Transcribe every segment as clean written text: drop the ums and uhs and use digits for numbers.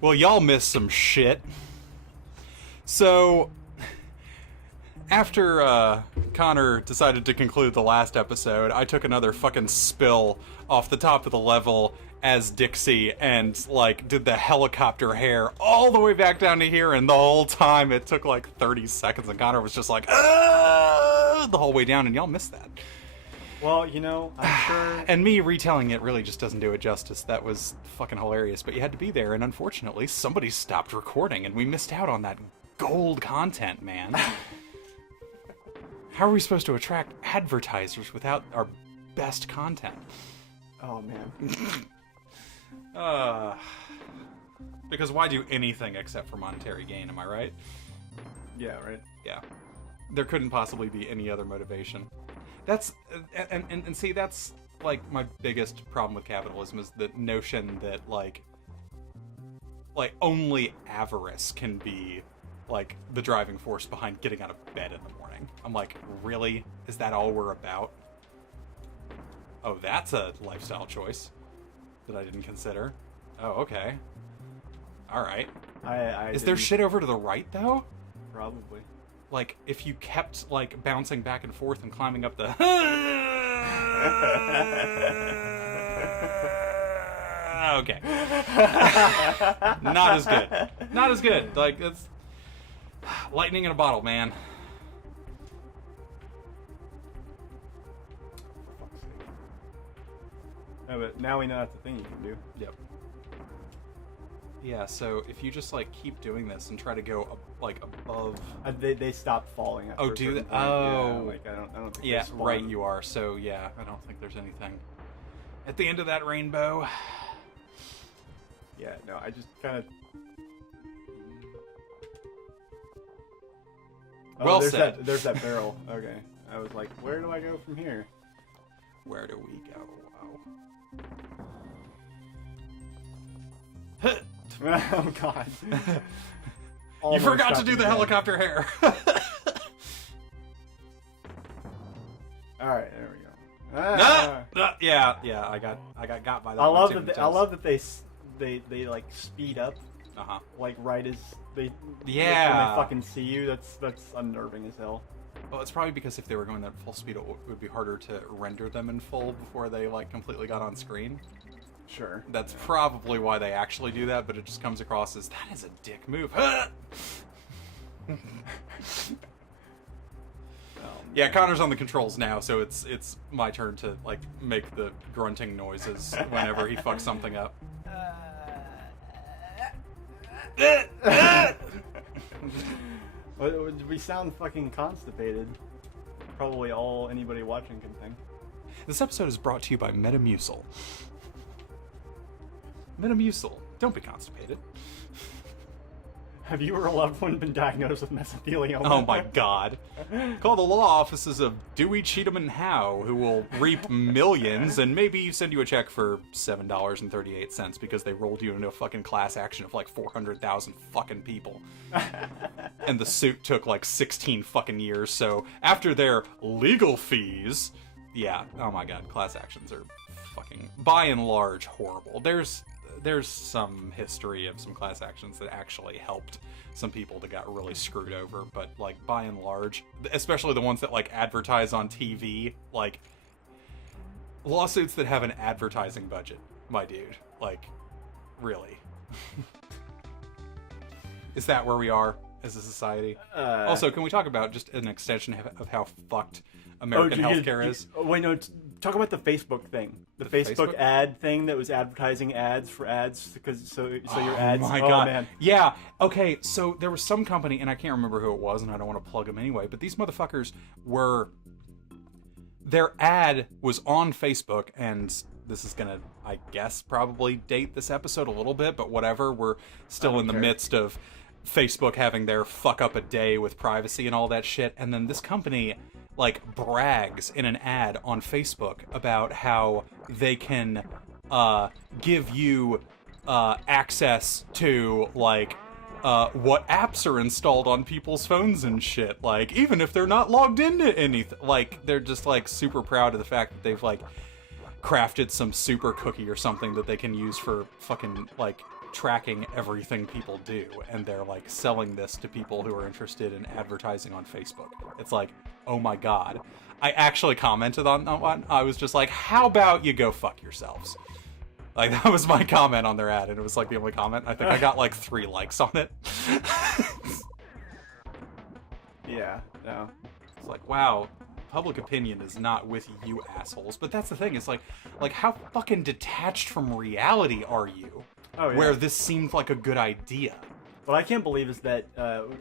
Well, y'all missed some shit. So, after Connor decided to conclude the last episode, I took another fucking spill off the top of the level as Dixie and, like, did the helicopter hair all the way back down to here, and the whole time it took, like, 30 seconds, and Connor was just like, the whole way down, and y'all missed that. Well, you know, I'm sure... And me retelling it really just doesn't do it justice. That was fucking hilarious, but you had to be there, and unfortunately, somebody stopped recording, and we missed out on that gold content, man. How are we supposed to attract advertisers without our best content? Oh, man. Because why do anything except for monetary gain, am I right? Yeah, right? Yeah. There couldn't possibly be any other motivation. That's, and see, that's, like, my biggest problem with capitalism is the notion that, like, only avarice can be, like, the driving force behind getting out of bed in the morning. I'm like, really? Is that all we're about? Oh, that's a lifestyle choice that I didn't consider. Oh, okay. Alright. Is there shit over to the right, though? Probably. Like, if you kept, like, bouncing back and forth and climbing up the... Okay. Not as good. Not as good. Like, it's... lightning in a bottle, man. Fuck's sake. No, but now we know that's the thing you can do. Yep. Yeah, so if you just, like, keep doing this and try to go, like, above... They stop falling after Oh, a do certain they? point. Oh. Yeah, like, I don't think Yeah, they spawn. right, you are. So, yeah, I don't think there's anything at the end of that rainbow. Yeah, no, I just kind of... Well there's said. There's that barrel. Okay. I was like, where do I go from here? Where do we go? Oh, God. You forgot to Almost do the got me helicopter hair. Alright, there we go. Ah. Yeah, I got got by that. I one love too that. many I times. love that they like speed up, Uh-huh. like right as they Yeah. when they fucking see you. That's unnerving as hell. Well, it's probably because if they were going at full speed, it would be harder to render them in full before they, like, completely got on screen. Sure. That's probably why they actually do that, but it just comes across as, that is a dick move. Yeah, Connor's on the controls now, so it's my turn to, like, make the grunting noises whenever he fucks something up. We sound fucking constipated. Probably all anybody watching can think. This episode is brought to you by Metamucil. Metamucil. Don't be constipated. Have you or a loved one been diagnosed with mesothelioma? Oh my god. Call the law offices of Dewey, Cheatham, and Howe, who will reap millions and maybe send you a check for $7.38 because they rolled you into a fucking class action of like 400,000 fucking people. And the suit took like 16 fucking years, so after their legal fees... Yeah, oh my god, class actions are fucking, by and large, horrible. There's some history of some class actions that actually helped some people that got really screwed over, but, like, by and large, especially the ones that, like, advertise on TV, like, lawsuits that have an advertising budget, my dude, like, really. Is that where we are as a society? Also, can we talk about just an extension of how fucked American healthcare is? Oh, wait, no, talk about the Facebook thing. The Facebook ad thing that was advertising ads for ads, because so your ads. Oh my god! Man. Yeah. Okay. So there was some company, and I can't remember who it was, and I don't want to plug them anyway. But these motherfuckers were. Their ad was on Facebook, and this is gonna, I guess, probably date this episode a little bit, but whatever. We're still in the midst of Facebook having their fuck up a day with privacy and all that shit, and then this company, like, brags in an ad on Facebook about how they can give you access to, like, what apps are installed on people's phones and shit. Like, even if they're not logged into anything. Like, they're just, like, super proud of the fact that they've, like, crafted some super cookie or something that they can use for fucking, like, tracking everything people do, and they're like selling this to people who are interested in advertising on Facebook. It's like, oh my god. I actually commented on that one. I was just like, how about you go fuck yourselves? Like, that was my comment on their ad, and it was like the only comment. I think I got like 3 likes on it. Yeah, no. It's like, wow, public opinion is not with you assholes. But that's the thing, is like how fucking detached from reality are you? Oh, yeah. Where this seemed like a good idea. What I can't believe is that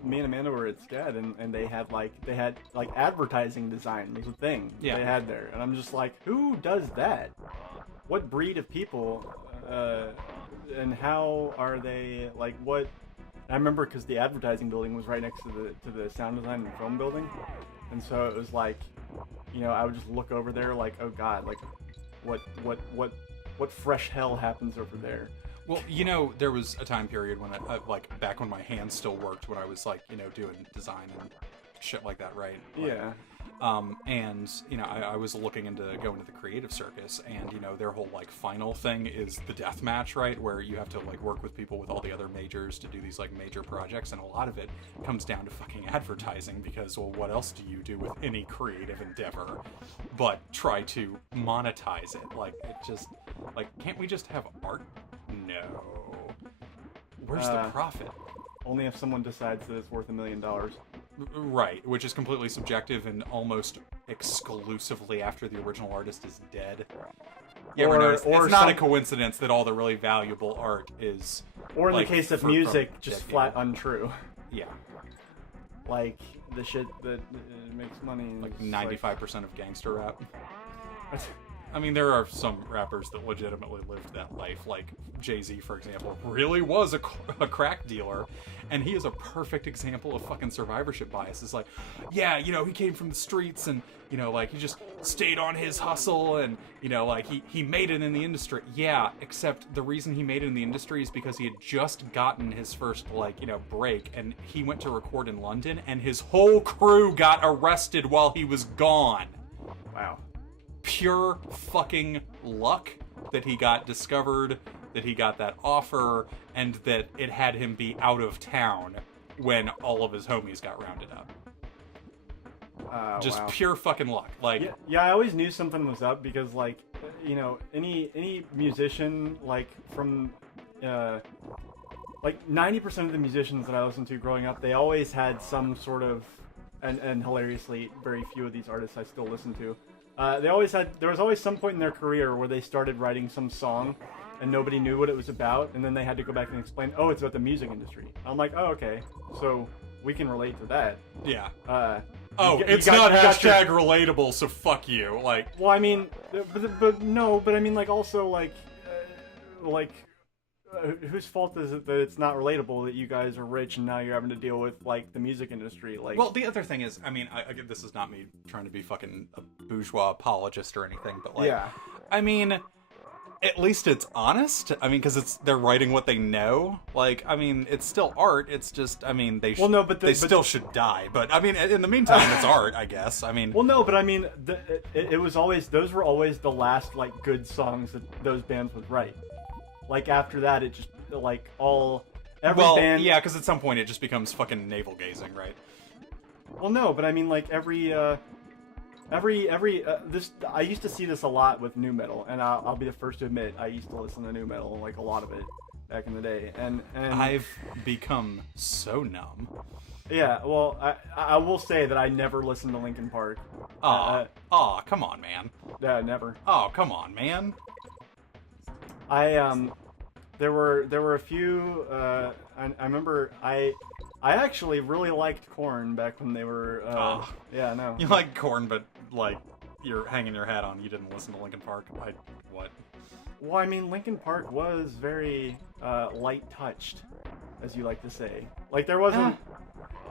me and Amanda were at SCAD, and they had advertising design was a thing they had there, and I'm just like, who does that? What breed of people, and how are they, like, what? I remember because the advertising building was right next to the sound design and film building, and so it was like, you know, I would just look over there like, oh god, like, what fresh hell happens over there? Well, you know, there was a time period when I like, back when my hands still worked, when I was like, you know, doing design and shit like that, right? Like, yeah. And, you know, I was looking into going to the creative circus, and, you know, their whole, like, final thing is the death match, right? Where you have to, like, work with people with all the other majors to do these, like, major projects, and a lot of it comes down to fucking advertising, because, well, what else do you do with any creative endeavor but try to monetize it? Like, it just, like, can't we just have art? No. Where's the profit? Only if someone decides that it's worth $1 million. Right, which is completely subjective and almost exclusively after the original artist is dead. Yeah, it's not a coincidence that all the really valuable art is... Or in the case of music, just flat untrue. Yeah. Like, the shit that makes money... Like 95% of gangster rap. I mean, there are some rappers that legitimately lived that life, like Jay-Z, for example, really was a crack dealer, and he is a perfect example of fucking survivorship bias. It's like, yeah, you know, he came from the streets, and, you know, like, he just stayed on his hustle, and, you know, like, he made it in the industry. Yeah, except the reason he made it in the industry is because he had just gotten his first, like, you know, break, and he went to record in London, and his whole crew got arrested while he was gone. Wow. Pure fucking luck that he got discovered, that he got that offer, and that it had him be out of town when all of his homies got rounded up. Just pure fucking luck. Like, yeah, I always knew something was up because, like, you know, any musician, like, from like 90% of the musicians that I listened to growing up, they always had some sort of, and hilariously, very few of these artists I still listen to. There was always some point in their career where they started writing some song and nobody knew what it was about, and then they had to go back and explain, oh, it's about the music industry. I'm like, oh, okay, so we can relate to that. Yeah. It's not hashtag relatable, so fuck you. Like, well, I mean, but I mean, like, also, like, whose fault is it that it's not relatable that you guys are rich and now you're having to deal with, like, the music industry? Like, well, the other thing is, I mean, this is not me trying to be fucking a bourgeois apologist or anything, but, like, yeah. I mean, at least it's honest. I mean, because they're writing what they know. Like, I mean, it's still art. It's just, I mean, they still should die. But I mean, in the meantime, it's art, I guess. I mean, well, no, but I mean, it was always, those were always the last, like, good songs that those bands would write. Like, after that, it just, like, every band... yeah, because at some point it just becomes fucking navel-gazing, right? Well, no, but I mean, like, I used to see this a lot with nu metal, and I'll be the first to admit, I used to listen to nu metal, like, a lot of it, back in the day, and I've become so numb. Yeah, well, I will say that I never listened to Linkin Park. Come on, man. Yeah, never. Oh, come on, man. There were a few, I remember I actually really liked Korn back when they were, yeah, no. You like Korn, but, like, you're hanging your hat on, you didn't listen to Linkin Park. What? Well, I mean, Linkin Park was very, light-touched, as you like to say. Like, there wasn't...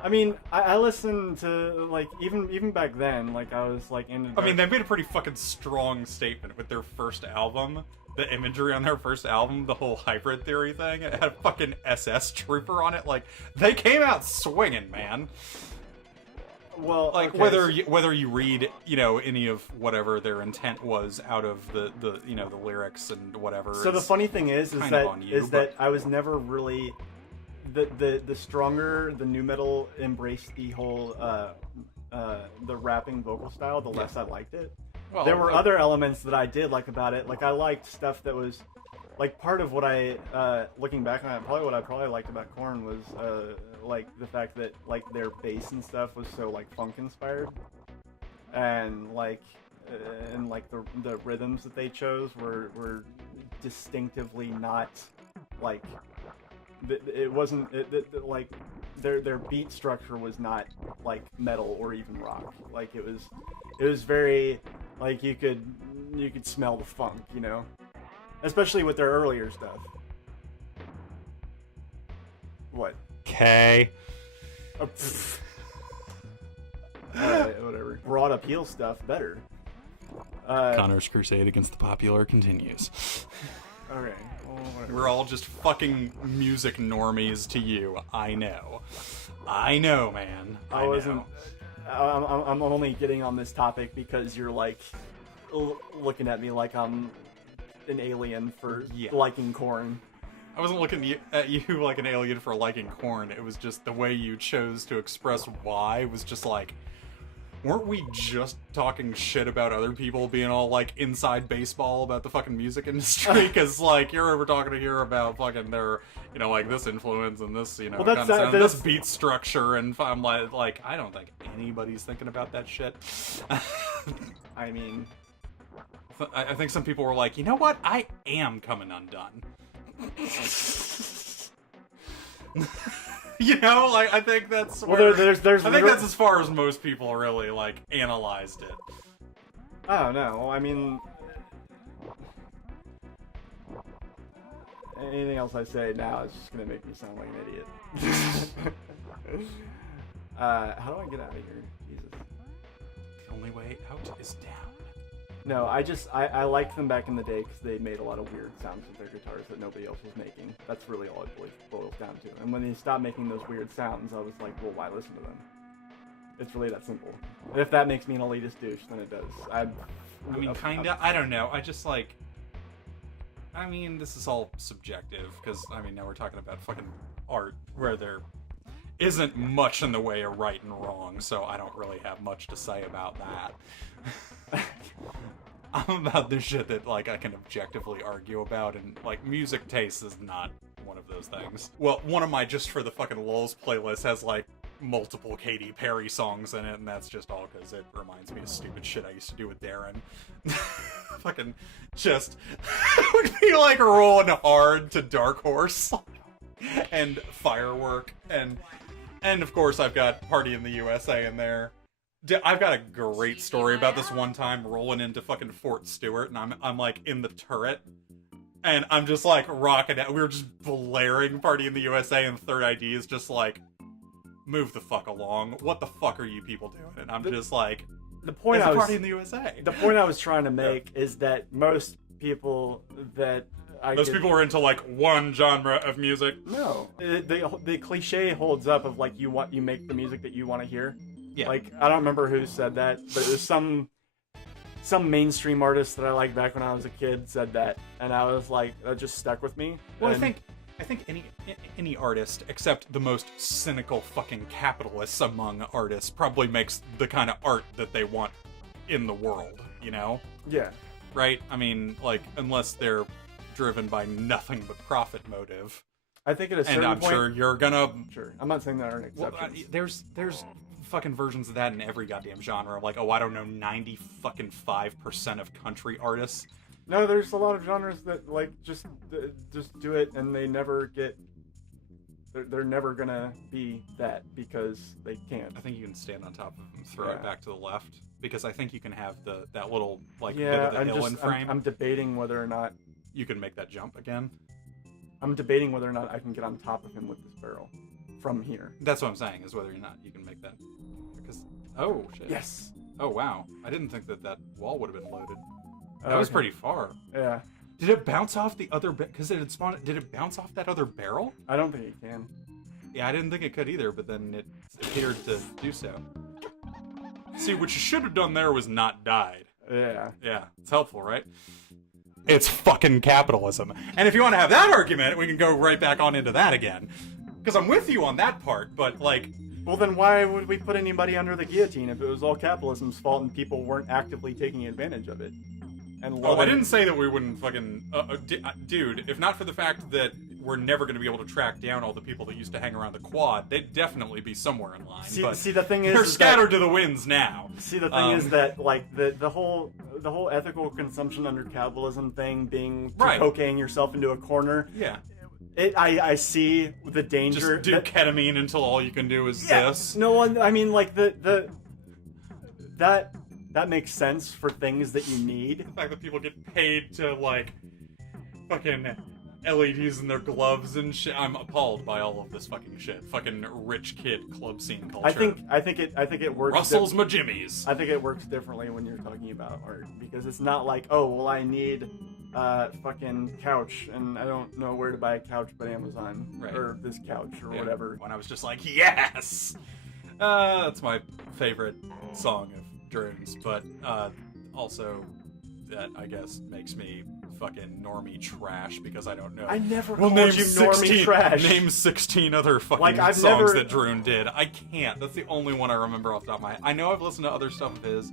I mean, I listened to, like, even back then, like, I was, like, into... I mean, they made a pretty fucking strong statement with their first album. The imagery on their first album, the whole hybrid theory thing, it had a fucking SS trooper on it. Like, they came out swinging, man. Well, like okay, whether you read, you know, any of whatever their intent was out of the you know, the lyrics and whatever. So the funny thing is that I was never really the stronger the new metal embraced the whole the rapping vocal style, the less I liked it. Well, there were other elements that I did like about it. Like I liked stuff that was like part of what I looking back on it, probably what I probably liked about Korn was like the fact that like their bass and stuff was so like funk inspired, and like the rhythms that they chose were distinctively not like it wasn't like their beat structure was not like metal or even rock. Like it was very like you could smell the funk, you know, especially with their earlier stuff. What? Okay. Whatever. Broad appeal stuff better. Connor's crusade against the popular continues. Okay. Well, We're all just fucking music normies to you. I know. I know, man. I wasn't. know. I'm only getting on this topic because you're like looking at me like I'm an alien for liking Korn. I wasn't looking at you like an alien for liking Korn. It was just the way you chose to express why was just like, weren't we just talking shit about other people being all like inside baseball about the fucking music industry? Because like you're over talking to here about fucking their, you know, like this influence and this, you know, well, kind of sound, this beat structure, and I'm like I don't think anybody's thinking about that shit. I mean, I think some people were like, you know what, I am coming undone. You know, like I think that's where, there's I think that's as far as most people really like analyzed it. I don't know. I mean, anything else I say now is just gonna make me sound like an idiot. How do I get out of here? Jesus. The only way out is down. No, I liked them back in the day because they made a lot of weird sounds with their guitars that nobody else was making. That's really all it boils down to. And when they stopped making those weird sounds, I was like, well, why listen to them? It's really that simple. And if that makes me an elitist douche, then it does. I mean, kinda. I don't know. I just like. I mean, this is all subjective because I mean, now we're talking about fucking art where there isn't much in the way of right and wrong, so I don't really have much to say about that. I'm about the shit that like I can objectively argue about, and like music taste is not one of those things. Well, one of my just for the fucking lulz playlist has like multiple Katy Perry songs in it, and that's just all because it reminds me of stupid shit I used to do with Darren. Fucking just would be like rolling hard to Dark Horse and Firework, and of course I've got Party in the USA in there. I've got a great story about this one time rolling into fucking Fort Stewart, and I'm like in the turret, and I'm just like rocking it. We were just blaring Party in the USA, and Third ID is just like, move the fuck along. What the fuck are you people doing? And I'm just like, the point it's I a was, Party in the USA. The point I was trying to make is that most people that people are into like one genre of music. No, the cliche holds up of like you make the music that you want to hear. Yeah. Like I don't remember who said that, but it was some mainstream artist that I liked back when I was a kid said that, and I was like, that just stuck with me. Well, and I think any artist except the most cynical fucking capitalists among artists probably makes the kind of art that they want in the world, you know? Yeah. Right? I mean, like, unless they're driven by nothing but profit motive. I think at a certain point... And I'm sure you're gonna... Sure. I'm not saying there aren't exceptions. Well, there's fucking versions of that in every goddamn genre. Like, oh, I don't know, 95% of country artists. No, there's a lot of genres that like just do it, and they never get. They're never gonna be that because they can't. I think you can stand on top of them, and throw it back to the left, because I think you can have that little like bit of the hill in frame. I'm debating whether or not you can make that jump again. I'm debating whether or not I can get on top of him with this barrel from here. That's what I'm saying, is whether or not you can make that. Because oh shit. Yes. Oh wow. I didn't think that wall would have been loaded. That was pretty far. Yeah. Did it bounce off the other? Because it had spawned. Did it bounce off that other barrel? I don't think it can. Yeah, I didn't think it could either, but then it appeared to do so. See, what you should have done there was not died. Yeah. Yeah, it's helpful, right? It's fucking capitalism. And if you want to have that argument, we can go right back on into that again. Because I'm with you on that part, but, like... Well, then why would we put anybody under the guillotine if it was all capitalism's fault and people weren't actively taking advantage of it? And oh, I didn't say that we wouldn't fucking... dude, if not for the fact that we're never going to be able to track down all the people that used to hang around the quad, they'd definitely be somewhere in line. See, but the thing is... they're scattered to the winds now. See, the thing is that, like, the whole ethical consumption under capitalism thing being to cocaine yourself into a corner... Yeah. I see the danger. Just do ketamine until all you can do is this. No one. I mean, like that makes sense for things that you need. The fact that people get paid to like fucking LEDs in their gloves and shit. I'm appalled by all of this fucking shit. Fucking rich kid club scene culture. I think it works. Russell's my jimmies. I think it works differently when you're talking about art because it's not like, oh well, I need fucking couch and I don't know where to buy a couch but Amazon or this couch or whatever. When I was just like, yes! That's my favorite song of Drones, but also that I guess makes me fucking normie trash because I don't know. I never called you normie trash. Name 16 other fucking songs that Drone did. I can't. That's the only one I remember off the top of my head. I know I've listened to other stuff of his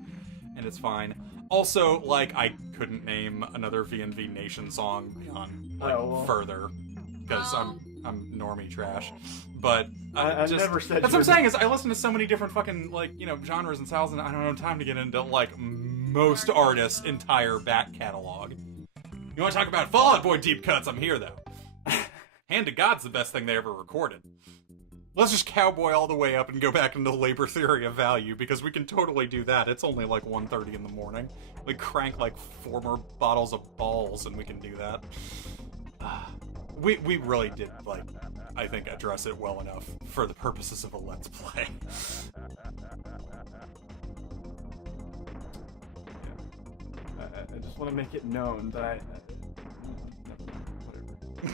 and it's fine. Also, like, I couldn't name another VNV Nation song beyond further because I'm normie trash. But I never said that's what I'm saying is I listen to so many different fucking like genres and styles, and I don't have time to get into like most artists' entire back catalog. You want to talk about Fall Out Boy deep cuts? I'm here though. Hand to God's the best thing they ever recorded. Let's just cowboy all the way up and go back into the labor theory of value, because we can totally do that. It's only like 1:30 in the morning. We crank like 4 more bottles of balls and we can do that. We really did, like, I think, address it well enough for the purposes of a Let's Play. I just want to make it known that whatever.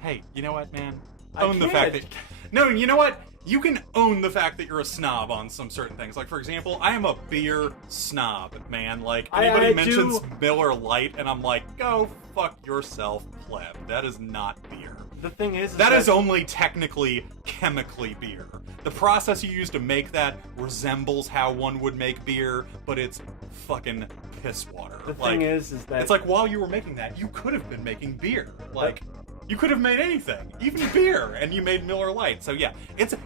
Hey, you know what, man? Own the fact that... No, you know what? You can own the fact that you're a snob on some certain things. Like, for example, I am a beer snob, man. Like, anybody mentions Miller Lite, and I'm like, go fuck yourself, pleb. That is not beer. The thing is that is only technically chemically beer. The process you use to make that resembles how one would make beer, but it's fucking piss water. The thing is that... It's like, while you were making that, you could have been making beer. Like... You could have made anything, even beer, and you made Miller Lite. So yeah,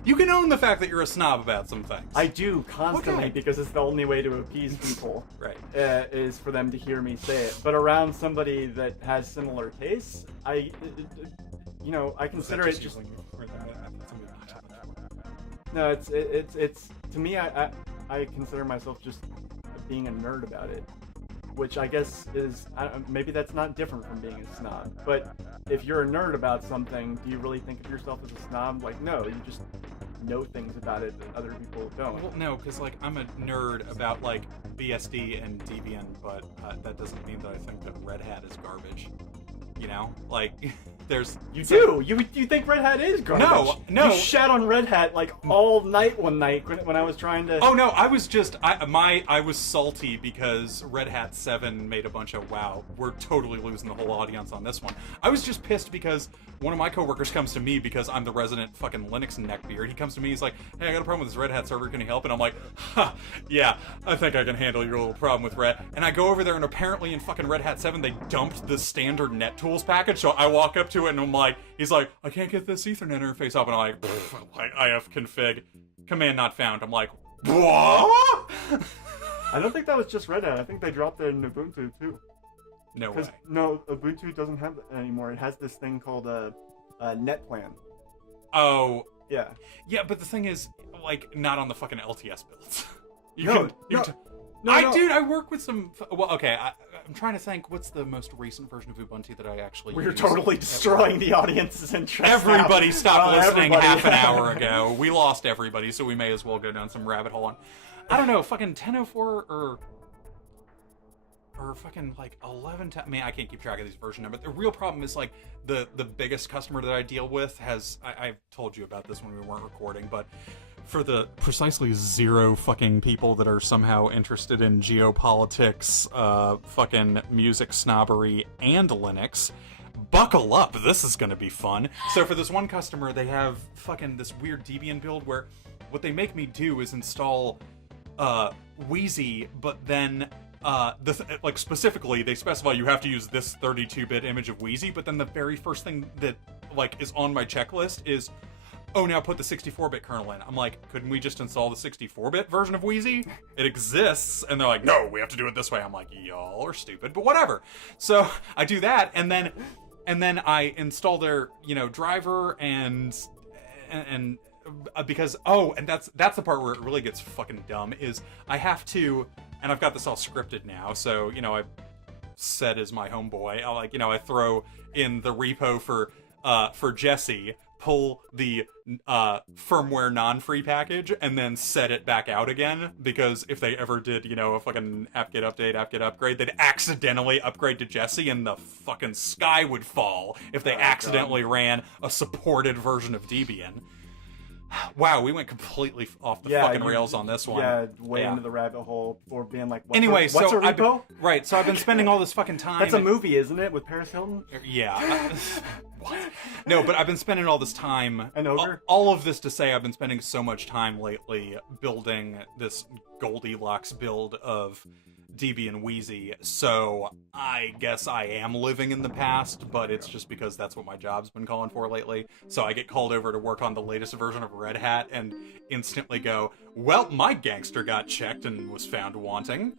you can own the fact that you're a snob about some things. I do constantly because it's the only way to appease people. Right. Is for them to hear me say it. But around somebody that has similar tastes, I consider it just. No, it's to me. I consider myself just being a nerd about it. Which I guess is, maybe that's not different from being a snob. But if you're a nerd about something, do you really think of yourself as a snob? Like, no, you just know things about it that other people don't. Well, no, because, like, I'm a nerd about, like, BSD and Debian, but that doesn't mean that I think that Red Hat is garbage. You know? Like, there's... You think Red Hat is garbage? No. You shat on Red Hat, like, all night one night when I was trying to... Oh, no, I was just... I was salty because Red Hat 7 made a bunch of, wow, we're totally losing the whole audience on this one. I was just pissed because one of my coworkers comes to me because I'm the resident fucking Linux neckbeard. He comes to me, he's like, hey, I got a problem with this Red Hat server, can you help? And I'm like, yeah, I think I can handle your little problem with Red. And I go over there and apparently in fucking Red Hat 7 they dumped the standard NetTools package, so I walk up to it and I'm like, he's like, I can't get this Ethernet interface up, and I'm like, IF config, command not found. I'm like, what? I don't think that was just Red Hat. I think they dropped it in Ubuntu too. No way. No, Ubuntu doesn't have that anymore. It has this thing called a NetPlan. Oh. Yeah. Yeah, but the thing is, like, not on the fucking LTS builds. Dude, I work with some... Well, okay, I'm trying to think, what's the most recent version of Ubuntu that I actually We're totally destroying the audience's interest. Everybody stopped listening half an hour ago. We lost everybody, so we may as well go down some rabbit hole on... I don't know, fucking 1004 or fucking like 11. I mean, I can't keep track of these version numbers. The real problem is like the biggest customer that I deal with has. I've told you about this when we weren't recording, but for the precisely 0 fucking people that are somehow interested in geopolitics, fucking music snobbery, and Linux, buckle up, this is gonna be fun. So for this one customer, they have fucking this weird Debian build where what they make me do is install Wheezy, but then like specifically they specify you have to use this 32-bit image of Wheezy, but then the very first thing that like is on my checklist is, oh, now put the 64-bit kernel in. I'm like, couldn't we just install the 64-bit version of Wheezy? It exists. And they're like, no, we have to do it this way. I'm like, y'all are stupid, but whatever. So I do that, and then I install their, driver and because, and that's the part where it really gets fucking dumb, is I have to, and I've got this all scripted now, so, I said as my homeboy, I throw in the repo for Jesse, pull the firmware non-free package, and then set it back out again, because if they ever did, a fucking apt-get update, apt-get upgrade, they'd accidentally upgrade to Jesse, and the fucking sky would fall if they accidentally ran a supported version of Debian. Wow, we went completely off the fucking rails on this one. Yeah, way into the rabbit hole for being like, what's what's a repo? So I've been spending all this fucking time... That's a movie, isn't it, with Paris Hilton? Yeah. What? No, but I've been spending all this time... An ogre? All of this to say I've been spending so much time lately building this Goldilocks build of Debian Wheezy, so I guess I am living in the past, but it's just because that's what my job's been calling for lately. So I get called over to work on the latest version of Red Hat and instantly go, well, my gangster got checked and was found wanting.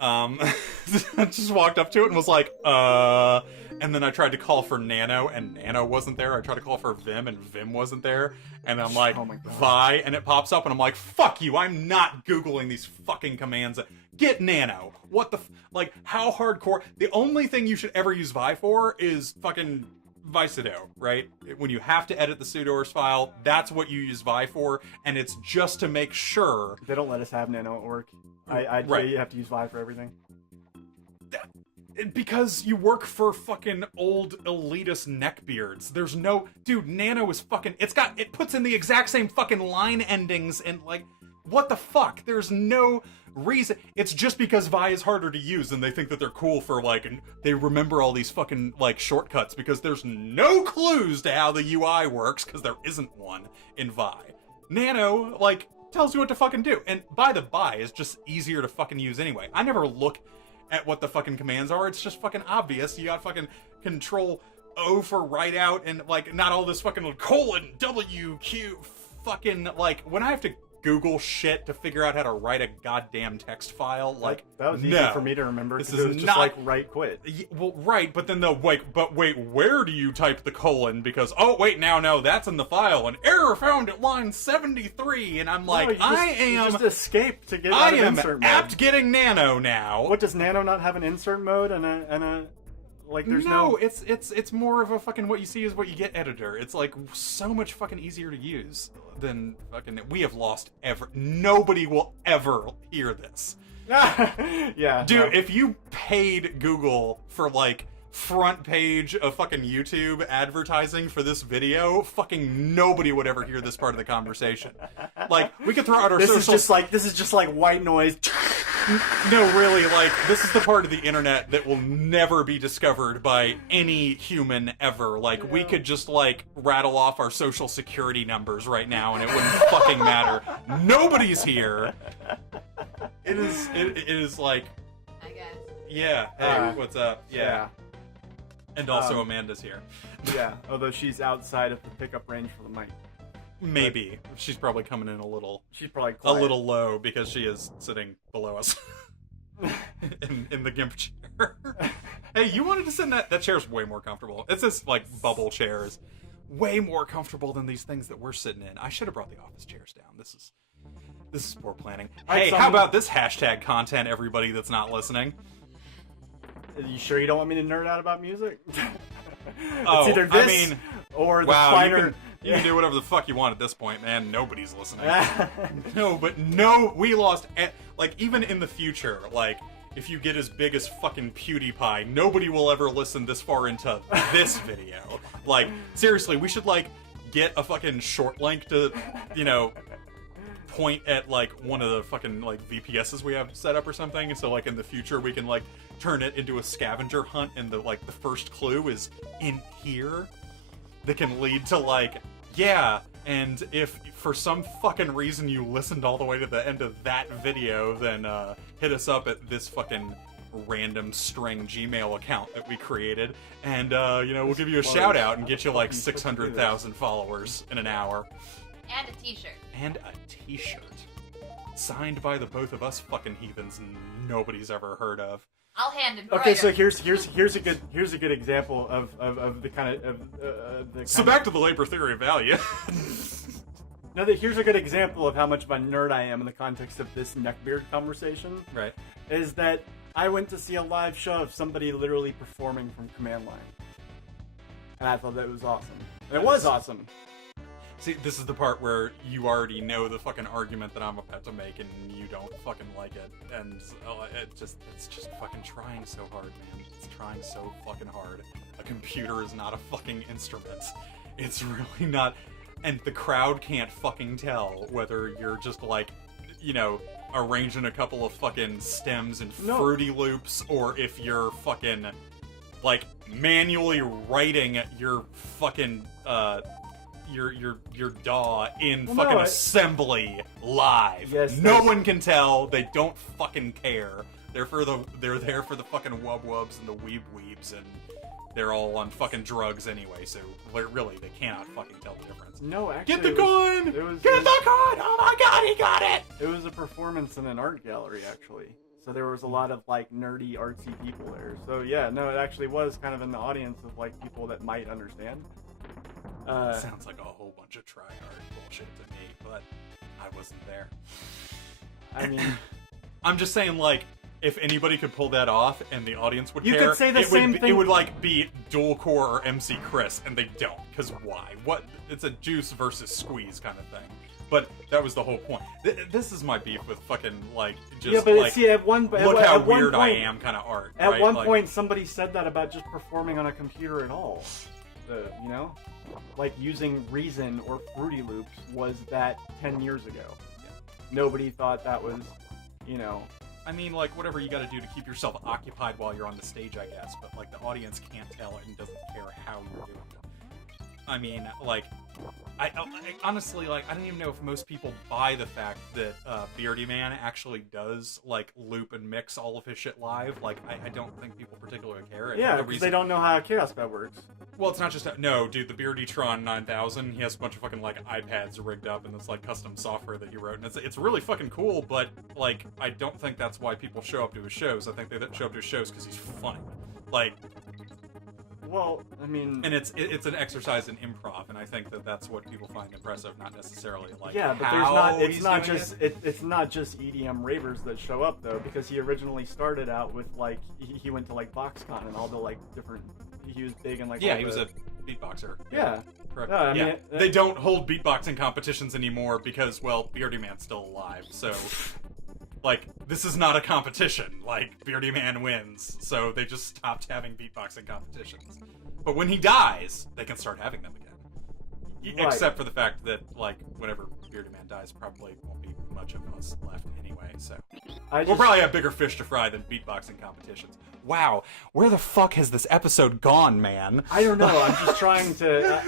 Just walked up to it and was like, and then I tried to call for Nano, and Nano wasn't there. I tried to call for Vim, and Vim wasn't there. And I'm like, Vi, and it pops up, and I'm like, fuck you, I'm not Googling these fucking commands. Get Nano. What the like, how hardcore? The only thing you should ever use Vi for is fucking Vi-sudo, right? When you have to edit the sudoers file, that's what you use Vi for, and it's just to make sure... They don't let us have Nano at work. I'd say you have to use Vi for everything. Because you work for fucking old elitist neckbeards. There's no... Dude, Nano is fucking... It puts in the exact same fucking line endings and, like... What the fuck? There's no reason. It's just because Vi is harder to use and they think that they're cool for, like... And they remember all these fucking, like, shortcuts because there's no clues to how the UI works because there isn't one in Vi. Nano, like... tells you what to fucking do. And by the by, it's just easier to fucking use anyway. I never look at what the fucking commands are. It's just fucking obvious. You got fucking Control O for write out and like not all this fucking colon W Q fucking like when I have to Google shit to figure out how to write a goddamn text file. Like that was easy for me to remember. This is just not like write quit. Well, right, but then wait, where do you type the colon? Because no, that's in the file. An error found at line 73, and I'm like, you just escape to get out of insert mode. I am apt getting Nano now. What, does Nano not have an insert mode and a like there's no? It's more of a fucking what you see is what you get editor. It's like so much fucking easier to use than fucking. We have lost nobody will ever hear this. Yeah, dude. If you paid Google for like front page of fucking YouTube advertising for this video, fucking nobody would ever hear this part of the conversation. Like we could throw out our this is just like white noise. No, really, like, this is the part of the internet that will never be discovered by any human ever. Like, we could just, like, rattle off our social security numbers right now and it wouldn't fucking matter. Nobody's here. It is like... I guess. Yeah, hey, what's up? Yeah. And also Amanda's here. Yeah, although she's outside of the pickup range for the mic. Maybe. She's probably coming in a little... She's probably a quiet. little low because she is sitting below us. in the GIMP chair. Hey, you wanted to sit in that chair's way more comfortable. It's this, like, bubble chairs. Way more comfortable than these things that we're sitting in. I should have brought the office chairs down. This is poor planning. Hey, how about this hashtag content, everybody that's not listening? Are you sure you don't want me to nerd out about music? Oh, it's either this or the finer... You can do whatever the fuck you want at this point, man. Nobody's listening. No, we lost... Like, even in the future, like, if you get as big as fucking PewDiePie, nobody will ever listen this far into this video. Like, seriously, we should, like, get a fucking short link to, point at like one of the fucking like VPSs we have set up or something, so like in the future we can like turn it into a scavenger hunt, and the first clue is in here that can lead to like, yeah, and if for some fucking reason you listened all the way to the end of that video, then hit us up at this fucking random string Gmail account that we created, and we'll give you a shout out and get you like 600,000 followers in an hour. And a t-shirt. And a t-shirt. Signed by the both of us fucking heathens nobody's ever heard of. I'll hand it. Okay, so here's a good example of the kind of So back to the labor theory of value. No, here's a good example of how much of a nerd I am in the context of this neckbeard conversation. Right. Is that I went to see a live show of somebody literally performing from Command Line. And I thought that was awesome. And it was awesome. See, this is the part where you already know the fucking argument that I'm about to make, and you don't fucking like it. And it's just fucking trying so hard, man. It's trying so fucking hard. A computer is not a fucking instrument. It's really not. And the crowd can't fucking tell whether you're just like, arranging a couple of fucking stems and Fruity Loops, or if you're fucking like manually writing your fucking your DAW in assembly live. Yes, no one can tell. They don't fucking care. They're there for the fucking wub-wubs and the weeb-weebs, and they're all on fucking drugs anyway, so really, they cannot fucking tell the difference. No, actually... Get the coin! Get the coin! Oh my god, he got it! It was a performance in an art gallery, actually. So there was a lot of, like, nerdy, artsy people there. So, yeah, no, it actually was kind of in the audience of, like, people that might understand. Sounds like a whole bunch of try-hard bullshit to me, but I wasn't there. I mean... I'm just saying, like, if anybody could pull that off and the audience would care, you could say the same thing. It would, like, be Dual Core or MC Chris, and they don't. Because why? What? It's a juice versus squeeze kind of thing. But that was the whole point. This is my beef with fucking, like, just, yeah, but like, see, look how weird I am kind of art. At one point, somebody said that about just performing on a computer at all. Like, using Reason or Fruity Loops was that 10 years ago. Yeah. Nobody thought that was, I mean, like, whatever you gotta do to keep yourself occupied while you're on the stage, I guess, but, like, the audience can't tell it and doesn't care how you're doing it. I mean, like, I honestly, like, I don't even know if most people buy the fact that Beardy Man actually does, like, loop and mix all of his shit live. Like, I don't think people particularly care. Yeah, because they don't know how Chaos Bed works. Well, it's not just that. No, dude, the Beardytron 9000, he has a bunch of fucking, like, iPads rigged up, and it's, like, custom software that he wrote, and it's really fucking cool, but, like, I don't think that's why people show up to his shows. I think they show up to his shows because he's funny. Like... Well, I mean... And it's an exercise in improv, and I think that that's what people find impressive, not necessarily, like, yeah, but it's not just EDM ravers that show up, though, because he originally started out with, like, he went to, like, BoxCon and all the, like, different... He was big in, like... Yeah, he was a beatboxer. Yeah. Correct. No, I mean, they don't hold beatboxing competitions anymore because, well, Beardy Man's still alive, so... Like, this is not a competition. Like, Beardy Man wins, so they just stopped having beatboxing competitions. But when he dies, they can start having them again. Right. Except for the fact that, like, whenever Beardy Man dies, probably won't be much of us left anyway, so... We'll probably have bigger fish to fry than beatboxing competitions. Wow, where the fuck has this episode gone, man? I don't know, I'm just trying to...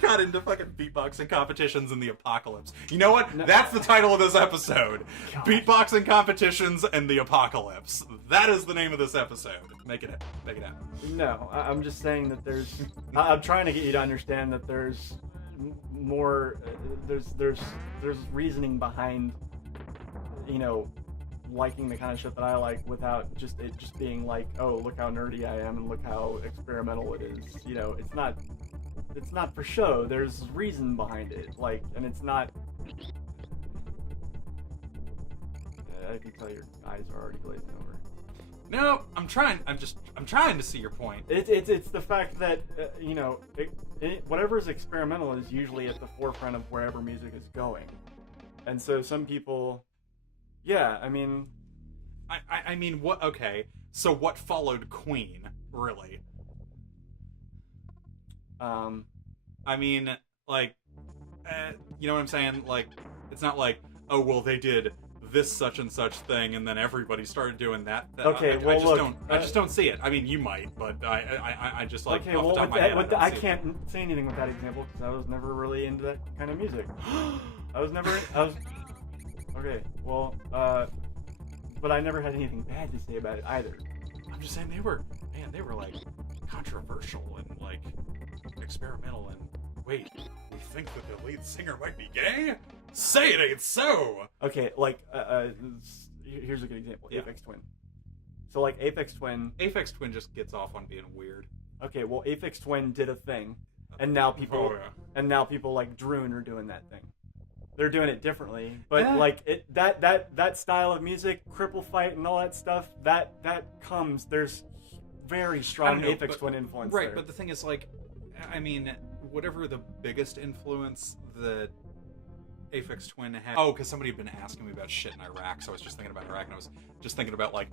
Got into fucking beatboxing competitions in the apocalypse. You know what? No. That's the title of this episode. God. Beatboxing competitions and the apocalypse. That is the name of this episode. Make it happen. No, I'm just saying that there's... I'm trying to get you to understand that there's more... There's reasoning behind, liking the kind of shit that I like without it just being like, oh, look how nerdy I am and look how experimental it is. It's not for show. There's reason behind it. Like, and it's not... I can tell your eyes are already glazing over. No, I'm trying to see your point. It's the fact that, whatever is experimental is usually at the forefront of wherever music is going. And so some people... Yeah, I mean... I mean, what... Okay, so what followed Queen, really? I mean, like... you know what I'm saying? Like, it's not like, oh well, they did this such and such thing, and then everybody started doing that. Okay, I just don't see it. I mean, you might, but I just like okay, off well, the top of my head, I can't say anything with that example because I was never really into that kind of music. I was. Okay, well, but I never had anything bad to say about it either. I'm just saying they were like controversial and like experimental and wait, we think that the lead singer might be gay? Say it ain't so! Okay, like, here's a good example. Yeah. Aphex Twin. So, like, Aphex Twin... Aphex Twin just gets off on being weird. Okay, well, Aphex Twin did a thing, and now people... Oh, yeah. And now people like Droon are doing that thing. They're doing it differently, but, like, that style of music, Cripple Fight and all that stuff, that comes... There's very strong Aphex Twin influence right, there. but the thing is, like, I mean, whatever the biggest influence that Aphex Twin had... Oh, because somebody had been asking me about shit in Iraq, so I was just thinking about Iraq, and I was just thinking about, like...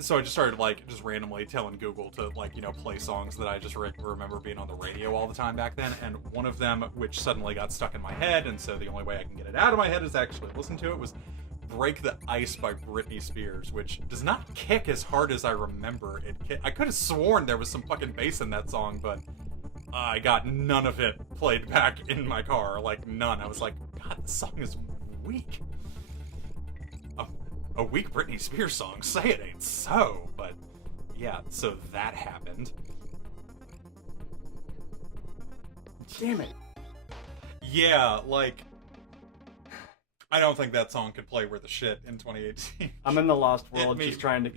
So I just started, like, just randomly telling Google to, like, you know, play songs that I just remember being on the radio all the time back then, and one of them, which suddenly got stuck in my head, and so the only way I can get it out of my head is to actually listen to it, was Break the Ice by Britney Spears, which does not kick as hard as I remember it. I could have sworn there was some fucking bass in that song, but I got none of it played back in my car. Like, none. I was like, God, this song is weak. A weak Britney Spears song. Say it ain't so. But, yeah, so that happened. Damn it. Yeah, like... I don't think that song could play worth a shit in 2018. I'm in the Lost World It just trying to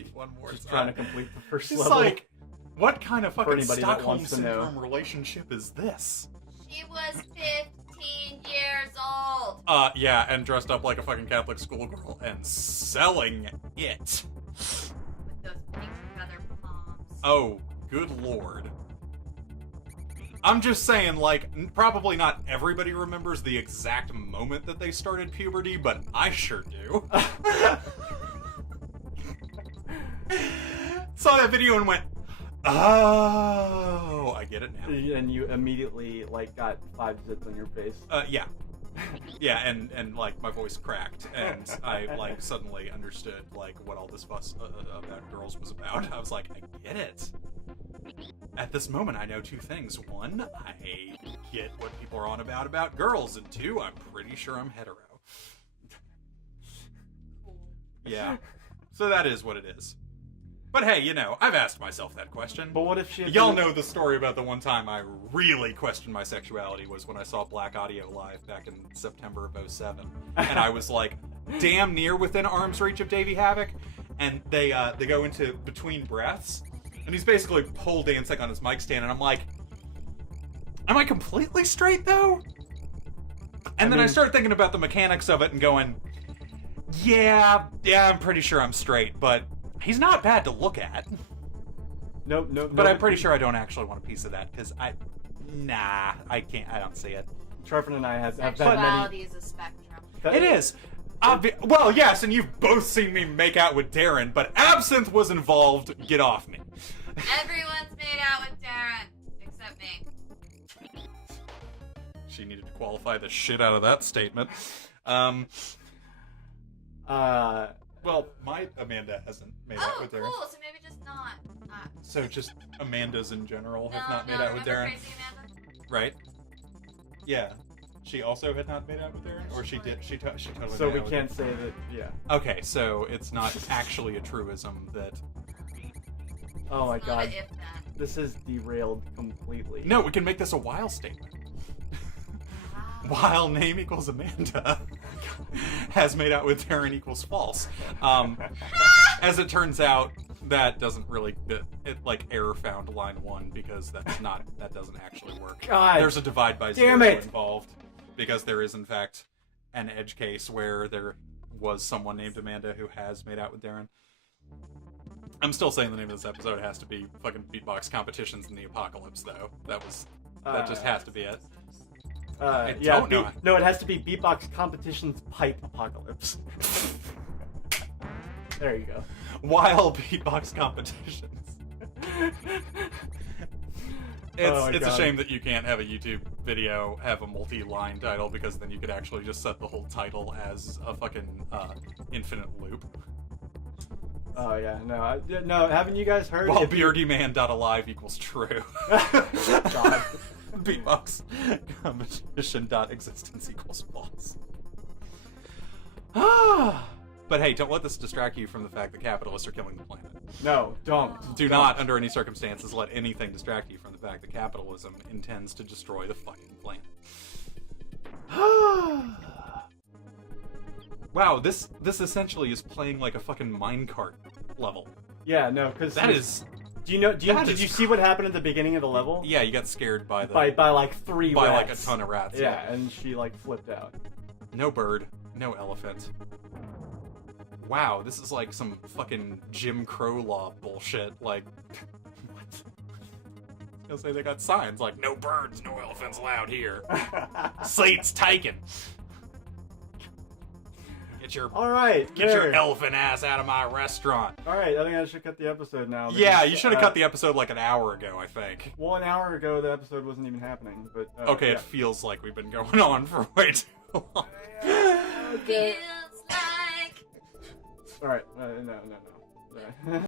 trying to complete the first It's level. like, what kind of fucking anybody that Stockholm wants to know. Syndrome relationship is this? She was 15 years old. Yeah, and dressed up like a fucking Catholic schoolgirl and selling it. With those pink feather palms. Oh, good lord. I'm just saying, like, probably not everybody remembers the exact moment that they started puberty, but I sure do. Saw that video and went, oh, I get it now. And you immediately, like, got 5 zits on your face. Yeah. Yeah, and like, my voice cracked, and I, like, suddenly understood, like, what all this fuss about girls was about. I was like, I get it. At this moment, I know 2 things. 1, I get what people are on about girls, and 2, I'm pretty sure I'm hetero. Yeah. So that is what it is. But hey, you know, I've asked myself that question. But what if she... Y'all know the story about the one time I really questioned my sexuality was when I saw Black Audio live back in September of 2007. And I was like, damn near within arm's reach of Davey Havoc. And they go into between breaths. And he's basically pole dancing on his mic stand. And I'm like, am I completely straight though? And then I started thinking about the mechanics of it and going, yeah, I'm pretty sure I'm straight, but he's not bad to look at. No. But I'm pretty sure I don't actually want a piece of that, because I can't, I don't see it. Trevor and I have had Sexuality many... is a spectrum. It is. Well, yes, and you've both seen me make out with Darren, but Absinthe was involved. Get off me. Everyone's made out with Darren, except me. She needed to qualify the shit out of that statement. Well, my Amanda hasn't made out with Darren. Oh, cool. So maybe just not. So just Amandas in general have No, not made out with remember Darren, Crazy Amanda? right? Yeah. She also had not made out with Darren, or she did. She totally. So made we out with can't Darren. say that, yeah. Okay, so it's not actually a truism that. Oh my It's not god. a if that. This is derailed completely. No, we can make this a while statement. Wow. While name equals Amanda has made out with Darren equals false. As it turns out, that doesn't really it like error found line 1 because that doesn't actually work. God, there's a divide by damn zero it. involved because there is in fact an edge case where there was someone named Amanda who has made out with Darren. I'm still saying the name of this episode has to be fucking beatbox competitions in the apocalypse though. That just has to be it. Yeah, don't know. no, it has to be beatbox competitions pipe apocalypse. There you go. While beatbox competitions. It's a shame that you can't have a YouTube video have a multi-line title, because then you could actually just set the whole title as a fucking infinite loop. Oh yeah, no. Haven't you guys heard? While beardyman.alive equals true. God. Beatbox competition.existence equals false. But hey, don't let this distract you from the fact that capitalists are killing the planet. No, don't. Do not, under any circumstances, let anything distract you from the fact that capitalism intends to destroy the fucking planet. Wow, this essentially is playing like a fucking minecart level. Yeah, no, because that is. Did you see what happened at the beginning of the level? Yeah, you got scared by the by like 3 by rats. like a ton of rats. Yeah, and she like flipped out. No bird, no elephant. Wow, this is like some fucking Jim Crow law bullshit. Like, what? I was gonna say they got signs like no birds, no elephants allowed here. Seats taken. Get your elephant ass out of my restaurant. All right, I think I should cut the episode now. Because, yeah, you should have cut the episode like an hour ago, I think. Well, an hour ago the episode wasn't even happening, but okay, yeah. It feels like we've been going on for way too long. Feels like. All right, no.